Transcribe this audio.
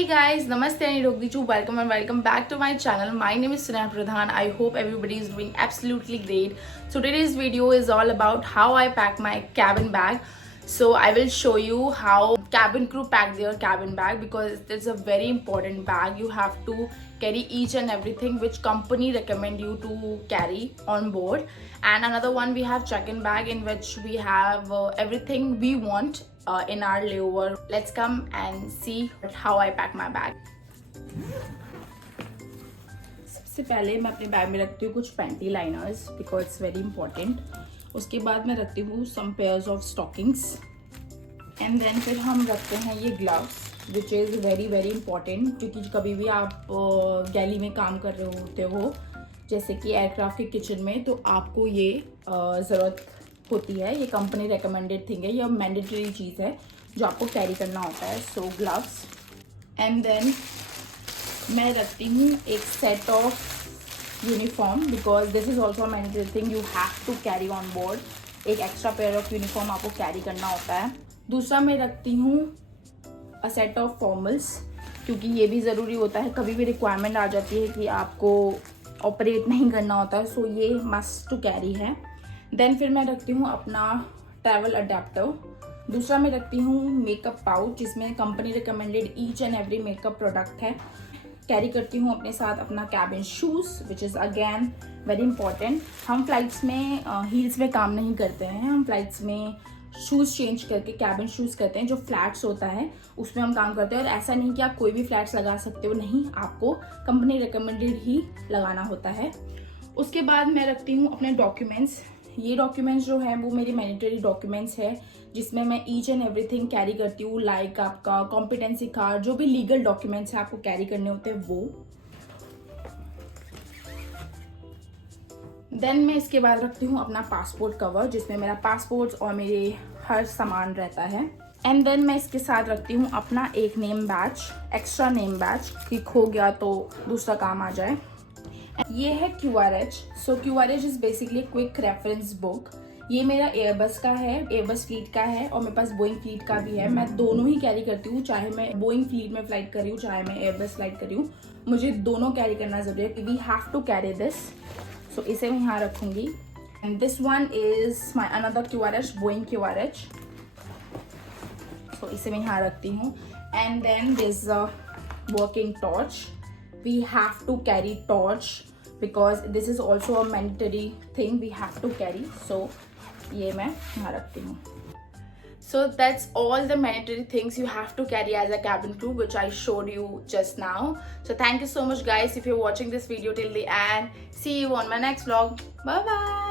Hey guys, Namaste and Irogdichu. Welcome and welcome back to my channel. My name is Sneha Pradhan. I hope everybody is doing absolutely great. So today's video is all about how I pack my cabin bag. So I will show you how cabin crew pack their cabin bag because it's a very important bag. You have to carry each and everything which company recommend you to carry on board. And another one, we have check-in bag in which we have everything we want in our layover. Let's come and see how I pack my bag. सबसे पहले मैं अपने bag में रखती हूँ कुछ panty liners because it's very important. उसके बाद मैं रखती हूँ some pairs of stockings and then फिर हम रखते हैं ये gloves which is very very important क्योंकि कभी भी आप गैली में काम कर रहे होते हो जैसे कि एयरक्राफ्ट के किचन में तो आपको ये ज़रूरत होती है. ये कंपनी रिकमेंडेड थिंग है, यह मैंडेटरी चीज़ है जो आपको कैरी करना होता है. सो ग्लव्स एंड देन मैं रखती हूँ एक set of uniform because this is also mandatory thing you have to carry on board. एक एक्स्ट्रा पेयर ऑफ यूनिफॉर्म आपको कैरी करना होता है. दूसरा मैं रखती हूँ अ सेट ऑफ फॉर्मल्स क्योंकि ये भी ज़रूरी होता है. कभी भी रिक्वायरमेंट आ जाती है कि आपको ऑपरेट नहीं करना होता है सो ये मस्ट टू कैरी है. देन फिर मैं रखती हूँ अपना ट्रैवल अडेप्टर. दूसरा मैं रखती हूँ मेकअप पाउच जिसमें company recommended each and every makeup product है. कैरी करती हूँ अपने साथ अपना cabin shoes which is again very important. हम फ्लाइट्स में हील्स में काम नहीं करते हैं. हम फ्लाइट्स में शूज़ चेंज करके कैबिन शूज़ करते हैं. जो फ्लैट्स होता है उसमें हम काम करते हैं और ऐसा नहीं कि आप कोई भी फ्लैट्स लगा सकते हो, नहीं, आपको कंपनी रिकमेंडेड ही लगाना होता है. उसके बाद मैं रखती हूँ अपने डॉक्यूमेंट्स. ये डॉक्यूमेंट्स जो है वो मेरी मैंडेटरी डॉक्यूमेंट्स है जिसमें मैं ईच एंड एवरीथिंग कैरी करती हूँ. लाइक आपका कॉम्पिटेंसी कार्ड, जो भी लीगल डॉक्यूमेंट्स हैं आपको कैरी करने होते हैं वो. देन मैं इसके बाद रखती हूँ अपना पासपोर्ट कवर जिसमें मेरा पासपोर्ट और मेरे हर सामान रहता है. एंड देन मैं इसके साथ रखती हूँ अपना एक name batch, extra name batch कि खो गया तो दूसरा काम आ जाए. ये है QRH. So QRH is basically quick reference book. ये मेरा एयरबस का है, एयरबस फ्लीट का है और मेरे पास बोइंग फ्लीट का भी है. मैं दोनों ही कैरी करती हूँ, चाहे मैं बोइंग फ्लीट में फ्लाइट कर रही हूँ चाहे मैं एयरबस फ्लाइट कर रही हूँ. मुझे दोनों कैरी करना ज़रूरी है. We have to carry this. So इसे मैं यहाँ रखूँगी. And this one is my another QRH, Boeing QRH. So इसे मैं यहाँ रखती हूँ. And then this working torch. We have to carry torch because this is also a mandatory thing we have to carry. So ये मैं यहाँ रखती हूँ. So that's all the mandatory things you have to carry as a cabin crew which I showed you just now. So thank you so much guys if you're watching this video till the end. See you on my next vlog. Bye bye.